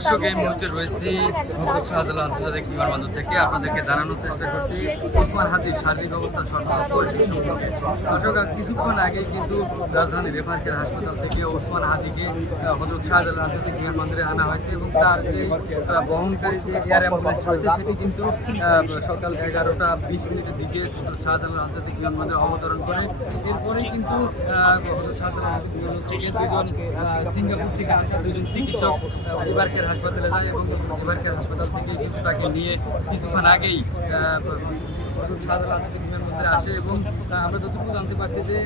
দর্শক এই মুহূর্তে রয়েছি শাহজালাল আন্তর্জাতিক বিমানবন্দর থেকে আপনাদেরকে জানানোর চেষ্টা করছি ওসমান হাদির শারীরিক অবস্থা সর্বোচ্চ পরিস্থিতি সম্পর্কে। দর্শক কিছুক্ষণ আগে কিন্তু রাজধানী রেফারেল হাসপাতাল থেকে ওসমান হাদিকে হযরত শাহজালাল আন্তর্জাতিক বিমানবন্দরে আনা হয়েছে এবং তার যে বহনকারী যে এয়ার অ্যাম্বুলেন্স রয়েছে সেটি কিন্তু সকাল 11:20 দিকে হযরত শাহজালাল আন্তর্জাতিক বিমানবন্দরে অবতরণ করে। এরপরেই কিন্তু হযরত শাহজালাল আন্তর্জাতিক বিমানবন্দর থেকে দুজন সিঙ্গাপুর থেকে আসা দুজন চিকিৎসক এবারকের হাসপাতালে যায় এবং এবারকের হাসপাতাল থেকে কিন্তু তাকে নিয়ে কিছুক্ষণ আগেই শাহজালাল আন্তর্জাতিক বিমানবন্দরে আসে এবং আমরা যতটুকু জানতে পারছি যে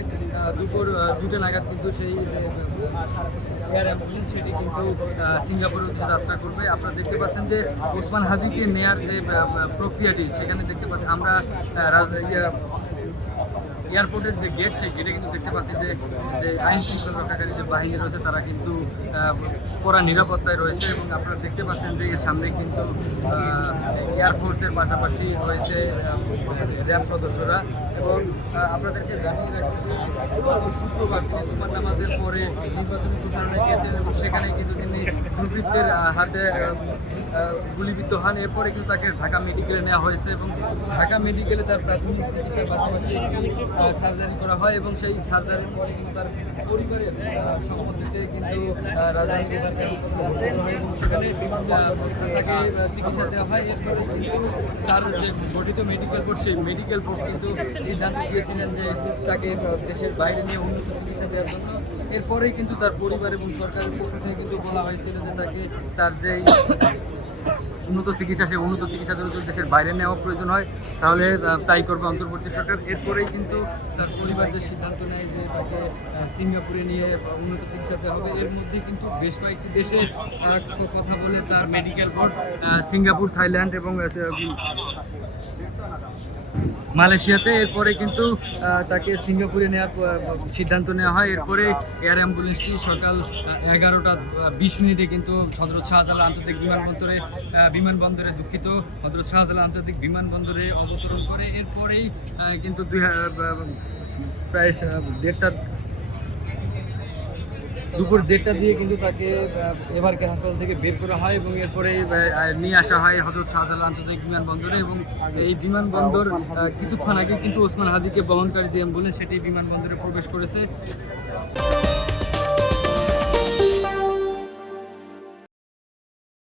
দুপুর 2টা নাগাদ কিন্তু সেই এয়ার অ্যাম্বুলেন্স সেটি কিন্তু সিঙ্গাপুরের উদ্দেশ্যে যাত্রা করবে। আপনারা দেখতে পাচ্ছেন যে ওসমান হাদিকে নেয়ার যে প্রক্রিয়াটি সেখানে দেখতে পাচ্ছি আমরা এয়ারপোর্টের যে গেট সেই গেটে কিন্তু দেখতে পাচ্ছি যে আইন শৃঙ্খলা রক্ষাকারী যে বাহিনী রয়েছে তারা কিন্তু কড়া নিরাপত্তায় রয়েছে এবং আপনারা দেখতে পাচ্ছেন যে এর সামনে কিন্তু এয়ারফোর্সের পাশাপাশি রয়েছে র্যাব সদস্যরা এবং আপনাদেরকে জানিয়ে রাখছি যে শুক্রবার তিনি জুমার নামাজের পরে নির্বাচনী প্রচারণায় গিয়েছেন এবং সেখানে কিন্তু তিনি দুর্বৃত্তের হাতে গুলিবিদ্ধ হন। এরপরে কিন্তু তাকে ঢাকা মেডিকেলে নেওয়া হয়েছে এবং ঢাকা মেডিকেলে তার প্রাথমিক চিকিৎসার পাশাপাশি সার্জারি করা হয় এবং সেই সার্জারির পরে কিন্তু তার পরিবারের সম্পত্তিতে কিন্তু রাজধানী হয় এবং সেখানে তাকে চিকিৎসা দেওয়া হয়। এরপরে কিন্তু তার যে গঠিত মেডিকেল বোর্ড সেই মেডিকেল বোর্ড কিন্তু সিদ্ধান্ত দিয়েছিলেন যে তাকে দেশের বাইরে নিয়ে উন্নত চিকিৎসা দেওয়ার জন্য। এরপরেই কিন্তু তার পরিবার এবং সরকারের পক্ষ থেকে কিন্তু বলা হয়েছিল যে তাকে তার যে উন্নত চিকিৎসা সেই উন্নত চিকিৎসার জন্য যদি দেশের বাইরে নেওয়া প্রয়োজন হয় তাহলে তাই করবে অন্তর্বর্তী সরকার। এরপরেই কিন্তু তার পরিবার যে সিদ্ধান্ত নেয় যে তাকে সিঙ্গাপুরে নিয়ে উন্নত চিকিৎসা দেওয়া হবে। এর মধ্যে কিন্তু বেশ কয়েকটি দেশে কথা বলে তার মেডিকেল বোর্ড সিঙ্গাপুর, থাইল্যান্ড এবং মালয়েশিয়াতে। এরপরে কিন্তু তাকে সিঙ্গাপুরে নেওয়ার সিদ্ধান্ত নেওয়া হয়। এরপরে এয়ার অ্যাম্বুলেন্সটি সকাল 11:20 কিন্তু হযরত শাহজালাল আন্তর্জাতিক বিমানবন্দরে হযরত শাহজালাল আন্তর্জাতিক বিমানবন্দরে অবতরণ করে। এরপরেই কিন্তু প্রায় দুপুর 1:30 দিয়ে কিন্তু তাকে এবারকে হাসপাতাল থেকে বের করা হয় এবং এরপরে নিয়ে আসা হয় হযরত শাহজালাল আন্তর্জাতিক বিমানবন্দরে এবং এই বিমানবন্দর কিছুক্ষণ আগে কিন্তু ওসমান হাদিকে বহনকারী যে অ্যাম্বুলেন্স সেটি বিমানবন্দরে প্রবেশ করেছে।